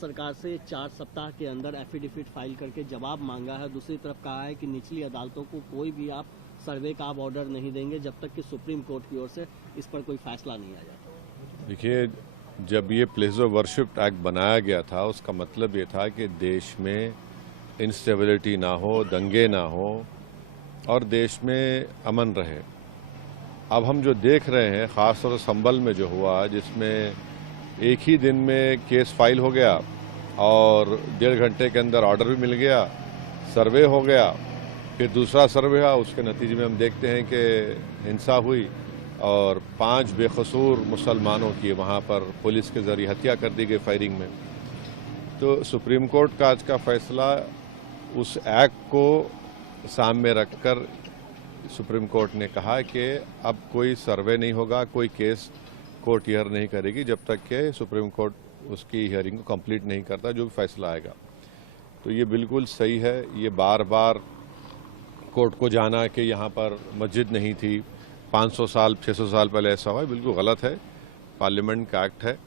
सरकार से 4 सप्ताह के अंदर एफिडेविट फाइल करके जवाब मांगा है। दूसरी तरफ कहा है कि निचली अदालतों को कोई भी आप सर्वे का आप ऑर्डर नहीं देंगे जब तक कि सुप्रीम कोर्ट की ओर से इस पर कोई फैसला नहीं आ जाता। देखिए, जब ये प्लेस ऑफ वर्शिप एक्ट बनाया गया था उसका मतलब ये था कि देश में इंस्टेबिलिटी ना हो, दंगे ना हो और देश में अमन रहे। अब हम जो देख रहे हैं, ख़ासतौर से संभल में जो हुआ, जिसमें एक ही दिन में केस फाइल हो गया और 1.5 घंटे के अंदर ऑर्डर भी मिल गया, सर्वे हो गया, फिर दूसरा सर्वे हुआ, उसके नतीजे में हम देखते हैं कि हिंसा हुई और 5 बेकसूर मुसलमानों की वहाँ पर पुलिस के ज़रिए हत्या कर दी गई फायरिंग में। तो सुप्रीम कोर्ट का आज का फैसला उस एक्ट को सामने रखकर सुप्रीम कोर्ट ने कहा कि अब कोई सर्वे नहीं होगा, कोई केस कोर्ट हियर नहीं करेगी जब तक कि सुप्रीम कोर्ट उसकी हियरिंग को कंप्लीट नहीं करता, जो भी फैसला आएगा। तो ये बिल्कुल सही है। ये बार बार कोर्ट को जाना कि यहाँ पर मस्जिद नहीं थी, 500 साल 600 साल पहले ऐसा हुआ, बिल्कुल गलत है। पार्लियामेंट का एक्ट है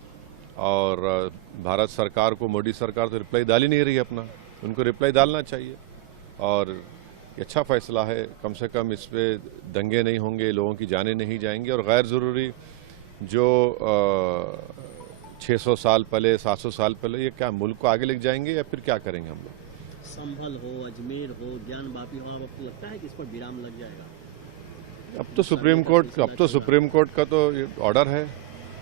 और भारत सरकार को, मोदी सरकार तो रिप्लाई डाल ही नहीं रही अपना, उनको रिप्लाई डालना चाहिए। और ये अच्छा फैसला है, कम से कम इस पर दंगे नहीं होंगे, लोगों की जानें नहीं जाएंगी और गैर ज़रूरी जो 600 साल पहले 700 साल पहले, ये क्या मुल्क को आगे लेके जाएंगे या फिर क्या करेंगे हम लोग? संभल हो, अजमेर हो, ज्ञानवापी हो, आपको लगता है कि इस पर विराम लग जाएगा? अब तो सुप्रीम कोर्ट का तो ऑर्डर है,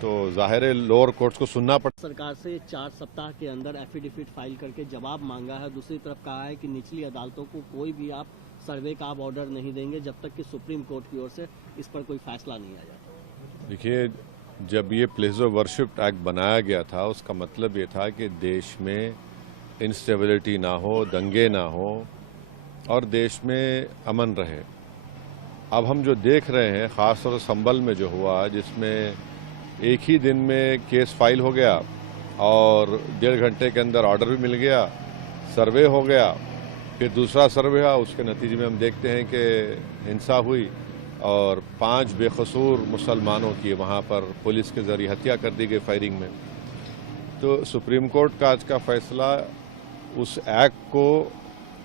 तो जाहिर है लोअर कोर्ट्स को सुनना पड़ता। सरकार से 4 सप्ताह के अंदर एफिडेविट फाइल करके जवाब मांगा है। दूसरी तरफ कहा है कि निचली अदालतों को कोई भी आप सर्वे का आप ऑर्डर नहीं देंगे जब तक कि सुप्रीम कोर्ट की ओर से इस पर कोई फैसला नहीं आ जाता। देखिए, जब ये प्लेस ऑफ वर्शिप एक्ट बनाया गया था उसका मतलब ये था कि देश में इंस्टेबिलिटी ना हो, दंगे ना हो और देश में अमन रहे। अब हम जो देख रहे हैं, ख़ासतौर से संभल में जो हुआ, जिसमें एक ही दिन में केस फाइल हो गया और 1.5 घंटे के अंदर ऑर्डर भी मिल गया, सर्वे हो गया, फिर दूसरा सर्वे हुआ, उसके नतीजे में हम देखते हैं कि हिंसा हुई और 5 बेकसूर मुसलमानों की वहाँ पर पुलिस के ज़रिए हत्या कर दी गई फायरिंग में। तो सुप्रीम कोर्ट का आज का फैसला उस एक्ट को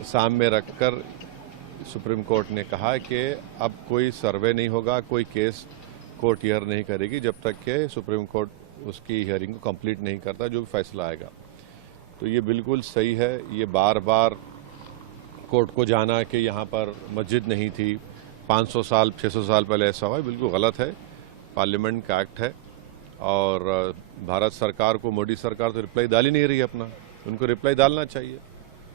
सामने रखकर सुप्रीम कोर्ट ने कहा कि अब कोई सर्वे नहीं होगा, कोई केस कोर्ट हियर नहीं करेगी जब तक कि सुप्रीम कोर्ट उसकी हियरिंग को कंप्लीट नहीं करता, जो भी फैसला आएगा। तो ये बिल्कुल सही है। ये बार बार कोर्ट को जाना कि यहाँ पर मस्जिद नहीं थी, 500 साल 600 साल पहले ऐसा हुआ, बिल्कुल गलत है। पार्लियामेंट का एक्ट है और भारत सरकार को, मोदी सरकार तो रिप्लाई डाल ही नहीं रही अपना, उनको रिप्लाई डालना चाहिए।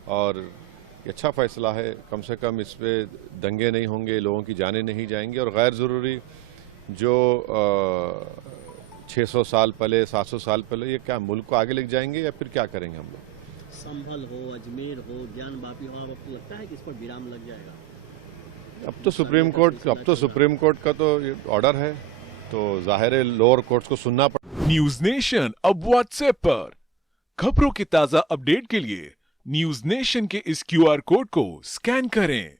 और ये अच्छा फैसला है, कम से कम इस पर दंगे नहीं होंगे, लोगों की जानें नहीं जाएंगी और गैर ज़रूरी जो 600 साल पहले 700 साल पहले, ये क्या मुल्क को आगे लेके जाएंगे या फिर क्या करेंगे हम लोग? संभल हो, अजमेर हो, ज्ञानवापी हो, आपको लगता है कि इस पर विराम लग जाएगा? अब तो सुप्रीम कोर्ट का तो ऑर्डर है, तो जाहिर है लोअर कोर्ट्स को सुनना पड़ता। न्यूज नेशन अब व्हाट्सएप पर खबरों के ताजा अपडेट के लिए न्यूज नेशन के इस QR कोड को स्कैन करें